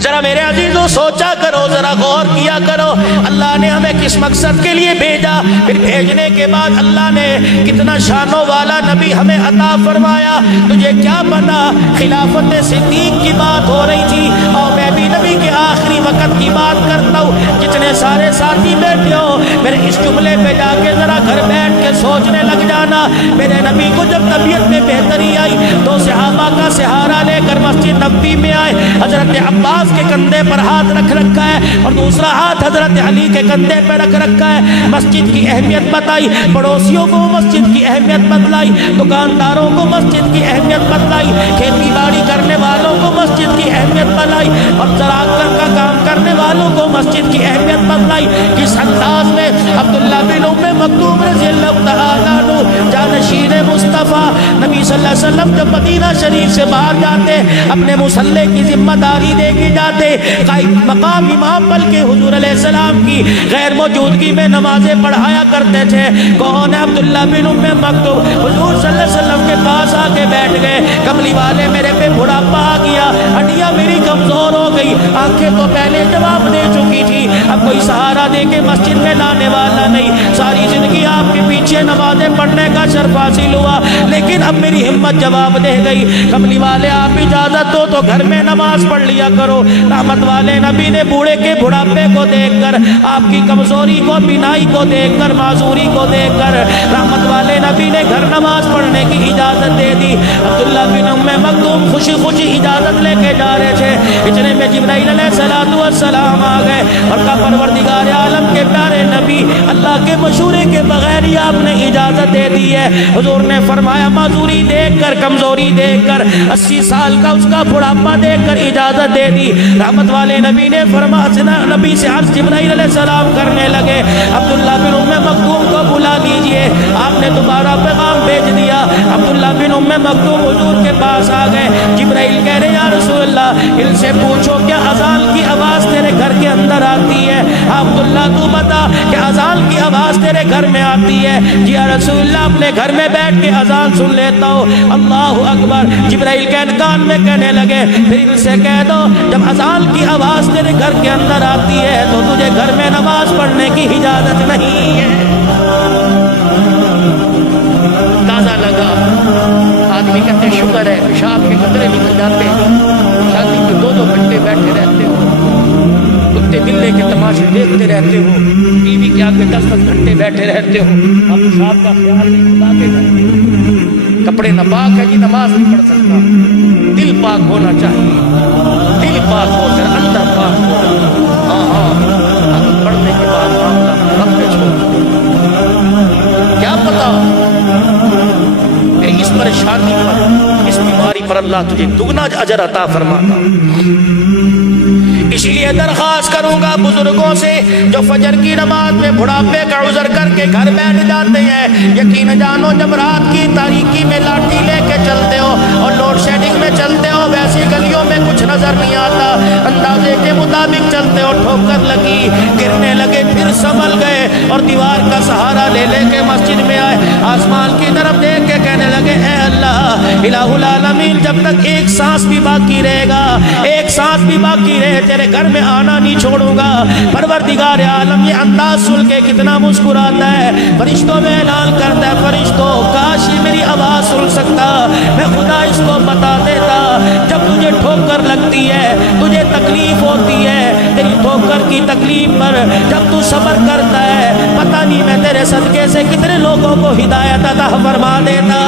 ذرا میرے عزیزوں سوچا کرو، ذرا غور کیا کرو، اللہ نے ہمیں کس مقصد کے لیے بھیجا، پھر بھیجنے کے بعد اللہ نے کتنا شانوں والا نبی ہمیں عطا فرمایا۔ تجھے کیا پتا خلافت صدیق کی بات ہو رہی تھی، اور میں بھی نبی کے آخری وقت کی بات کرتا ہوں۔ جتنے سارے ساتھی بیٹھے ہو میرے اس جملے پہ جا کے ذرا گھر بیٹھ کے سوچنے لگ جانا۔ میرے نبی کو جب طبیعت میں بہتری آئی تو صحابہ کا سہارا لے کر مسجد نبوی میں آئے۔ حضرت عباس کے کندھے پر ہاتھ رکھ رکھا ہے اور دوسرا ہاتھ حضرت علی کے کندھے پہ رکھ رکھا ہے۔ مسجد کی اہمیت بتائی، پڑوسیوں کو مسجد کی اہمیت بتلائی، دکانداروں کو مسجد کی اہمیت بتلائی، کھیتی باڑی کرنے والوں کو مسجد کی اہمیت بتلائی، اور زراعت کا کام کرنے والوں کو مسجد کی اہمیت بتلائی۔ کس انداز میں عبداللہ بن ام مکتوم رضی اللہ تعالیٰ عنہ جانشین مصطفیٰ نبی صلی اللہ علیہ وسلم جب مدینہ شریف سے باہر جاتے، اپنے مصلی کی ذمہ داری دے کے جاتے، قائم مقام امام بلکہ حضور علیہ السلام کی غیر موجودگی میں نمازیں پڑھایا کرتے تھے۔ کون ہے؟ عبداللہ بن ام مکتوم حضور صلی اللہ علیہ وسلم کے پاس آ کے بیٹھ گئے۔ کملی والے میرے پہ بڑھاپا آ گیا، ہڈیاں میری کمزور ہو گئی، آنکھیں تو پہلے جواب دے چکی تھی، اب کوئی سہارا دے کے مسجد میں لانے والا نہیں، ساری زندگی آپ کے پیچھے نمازیں پڑھنے کا شرف حاصل ہوا، لیکن اب میری ہمت جواب دے گئی۔ کملی والے آپ اجازت دو تو گھر میں نماز پڑھ لیا کرو۔ رحمت والے نبی نے بوڑھے کے بڑھاپے کو دیکھ کر، آپ کی کمزوری کو، بینائی کو دیکھ کر، معذوری کو دیکھ کر رحمت والے نبی نے گھر نماز پڑھنے کی اجازت دے دی۔ عبداللہ بن ام مکتوم خوشی خوشی اجازت لے کے جا رہے تھے، اتنے میں جبرائیل علیہ السلام آ گئے اور کہا پروردگار عالم کے پیارے نبی، اللہ کے مشورے کے بغیر ہی آپ نے اجازت دے دی ہے۔ حضور نے فرمایا معذوری دیکھ کر، کمزوری دیکھ کر، 80 سال کا اس کا بڑھاپا دیکھ کر اجازت دے دی۔ رحمت والے نبی نے فرمایا، نبی سے عرض جبرائیل علیہ السلام کرنے لگے عبداللہ بن ام مکتوم کو بلا لیجئے۔ آپ نے دوبارہ پیغام بھیج دیا، عبداللہ بن ام مکتوم حضور کے پاس آ گئے۔ جبرائیل کہہ رہے یا رسول اللہ ان سے پوچھو کیا اذان کی آواز تیرے گھر کے اندر آتی ہے؟ عبداللہ تو بتا کہ اذان کی آواز تیرے گھر میں آتی ہے؟ جی یا رسول اللہ اپنے گھر میں بیٹھ کے اذان سن لیتا ہوں۔ اللہ اکبر۔ جبرائیل کے کان میں کہنے لگے پھر ان سے کہہ دو جب اذان کی آواز تیرے گھر کے اندر آتی ہے تو تجھے گھر میں نماز پڑھنے کی اجازت نہیں ہے۔ تازہ لگا، آدمی کہتے شکر ہے پیشاب کے قطرے نکل جاتے، شادی میں 2-2 گھنٹے بیٹھے رہتے ہو، کتے بلے کے تماشے دیکھتے رہتے ہو، ٹی وی کے آگے 10-10 گھنٹے بیٹھے رہتے ہو، اب پیشاب کا خیال نہیں خدا کے گھر، کپڑے ناپاک ہے جی نماز نہیں پڑھ سکتا۔ دل پاک ہونا چاہیے، دل پاک ہو کر اندر پاک ہو۔ پڑھنے کے بعد معاملہ رب پہ چھوڑ کیا پتا اس پریشانی پر، اس بیماری پر اللہ تجھے دگنا اجر عطا فرماتا۔ اس لیے درخواست کروں گا بزرگوں سے جو فجر کی نماز میں بڑھاپے کا عذر کر کے گھر بیٹھ جاتے ہیں، یقین جانو جب رات کی تاریکی میں لاٹھی لے کے چلتے ہو اور لوڈ شیڈنگ میں چلتے ہو، ویسی گلیوں میں کچھ نظر نہیں آتا، اندازے کے مطابق چلتے ہو، ٹھوکر لگی، گرنے لگے، پھر سنبھل گئے اور دیوار کا سہارا لے لے کے مسجد میں آئے، آسمان کی طرف دیکھ کے کہنے لگے اے اللہ الہ العالمین جب تک ایک سانس بھی باقی رہے گا، ایک سانس بھی باقی رہے تیرے گھر میں آنا نہیں چھوڑوں گا۔ پروردگار عالم یہ انداز سن کے کتنا مسکراتا ہے، فرشتوں میں اعلان کرتا ہے فرشتوں کاش یہ میری آواز سن سکتا، میں خدا اس کو بتا دیتا جب تجھے ٹھوکر لگتی ہے، تجھے تکلیف ہوتی ہے، تیری ٹھوکر کی تکلیف پر جب تو صبر کرتا ہے، پتہ نہیں میں تیرے صدقے سے کتنے لوگوں کو ہدایت عطا فرما دیتا۔